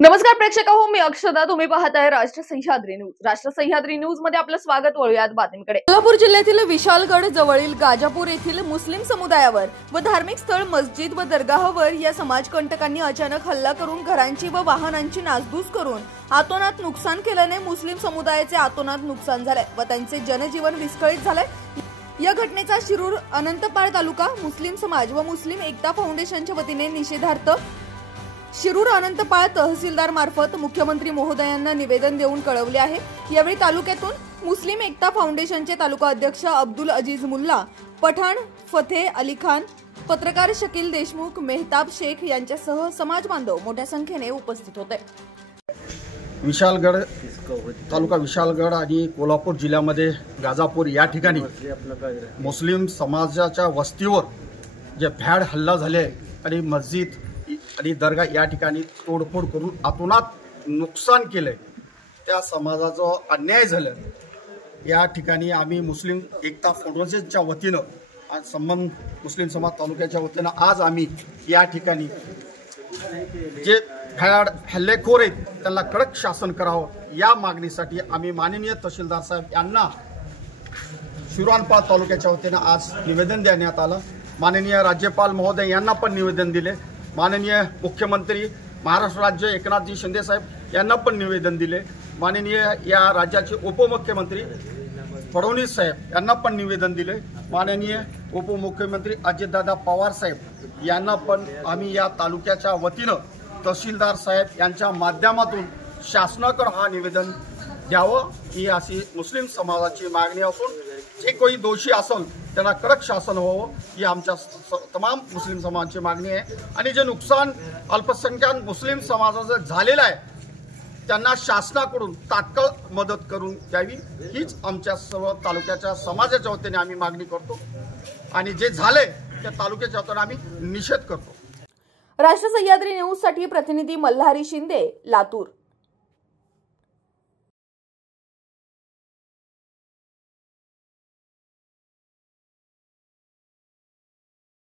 नमस्कार प्रेक्षक हो, मी अक्षदा. तुम्ही पाहताय राष्ट्र सह्याद्री न्यूज. राष्ट्र सह्याद्री न्यूज मध्ये आपलं स्वागत. वळूयात बातमीकडे. कोल्हापूर जिल्ह्यातील विशालगड जवळील गाजापूर येथील मुस्लिम समुदायावर व धार्मिक स्थळ मस्जिद व दरगाहवर या समाजकंटकांनी अचानक हल्ला करून घरांची व वाहनांची नासधूस करून आतोनात नुकसान केल्याने मुस्लिम समुदायाचे आतोनात नुकसान झाले व त्यांचे जनजीवन विस्कळीत झाले. या घटनेचा शिरूर अनंतपाळ तालुका मुस्लिम समाज व मुस्लिम एकता फाउंडेशनच्या वतीने निषेधार्थ शिरूर अनंतपाळ तहसीलदार मार्फत मुख्यमंत्री महोदयांना निवेदन देऊन कळवले आहे. यावेळी तालुक्यातून मुस्लिम एकता फाउंडेशनचे तालुका अध्यक्ष अब्दुल अजीज मुल्ला, पठाण फतेह अली खान, पत्रकार शकील देशमुख, मेहताब शेख यांच्यासह समाज बांधव मोठ्या संख्येने उपस्थित होते. विशालगड तालुका विशालगड आणि कोल्हापूर जिल्ह्यामध्ये गाजापूर या ठिकाणी मुस्लिम समाजाच्या वस्तीवर जे भ्याड हल्ला झाले आणि मस्जिद आणि दर्गा या ठिकाणी तोडफोड करून आतोनात नुकसान केले, त्या समाजाचं अन्याय झालं. या ठिकाणी आम्ही मुस्लिम एकता फाउंडेशनच्या वतीनं संबंध मुस्लिम समाज तालुक्याच्या वतीनं आज आम्ही या ठिकाणी जे भ्याड हल्लेखोर आहेत त्यांना कडक शासन करावं या मागणीसाठी आम्ही माननीय तहसीलदार साहेब यांना शिरूर तालुक्याच्या वतीनं आज निवेदन देण्यात आलं. माननीय राज्यपाल महोदय यांना पण निवेदन दिले. माननीय मुख्यमंत्री महाराष्ट्र राज्य एकनाथजी शिंदे साहेब यांना पण निवेदन दिले. माननीय या राज्याचे उपमुख्यमंत्री फडणवीस साहेब यांना पण निवेदन दिले. माननीय उपमुख्यमंत्री अजितदादा पवार साहेब यांना पण आम्ही या तालुक्याच्या वतीनं तहसीलदार साहेब यांच्या माध्यमातून शासनाकडे हा निवेदन द्यावं ही अशी मुस्लिम समाजाची मागणी असून जे कोणी दोषी असेल त्यांना कडक शासन व्हावं ही आमच्या तमाम मुस्लिम समाजाची मागणी आहे. आणि जे नुकसान अल्पसंख्याक मुस्लिम समाजाचं झालेलं आहे त्यांना शासनाकडून तात्काळ मदत करून द्यावी हीच आमच्या सर्व तालुक्याच्या समाजाच्या वतीने आम्ही मागणी करतो. आणि जे झाले त्या तालुक्याच्या वतीने आम्ही निषेध करतो. राष्ट्र सह्याद्री न्यूज साठी प्रतिनिधी मल्हारी शिंदे, लातूर.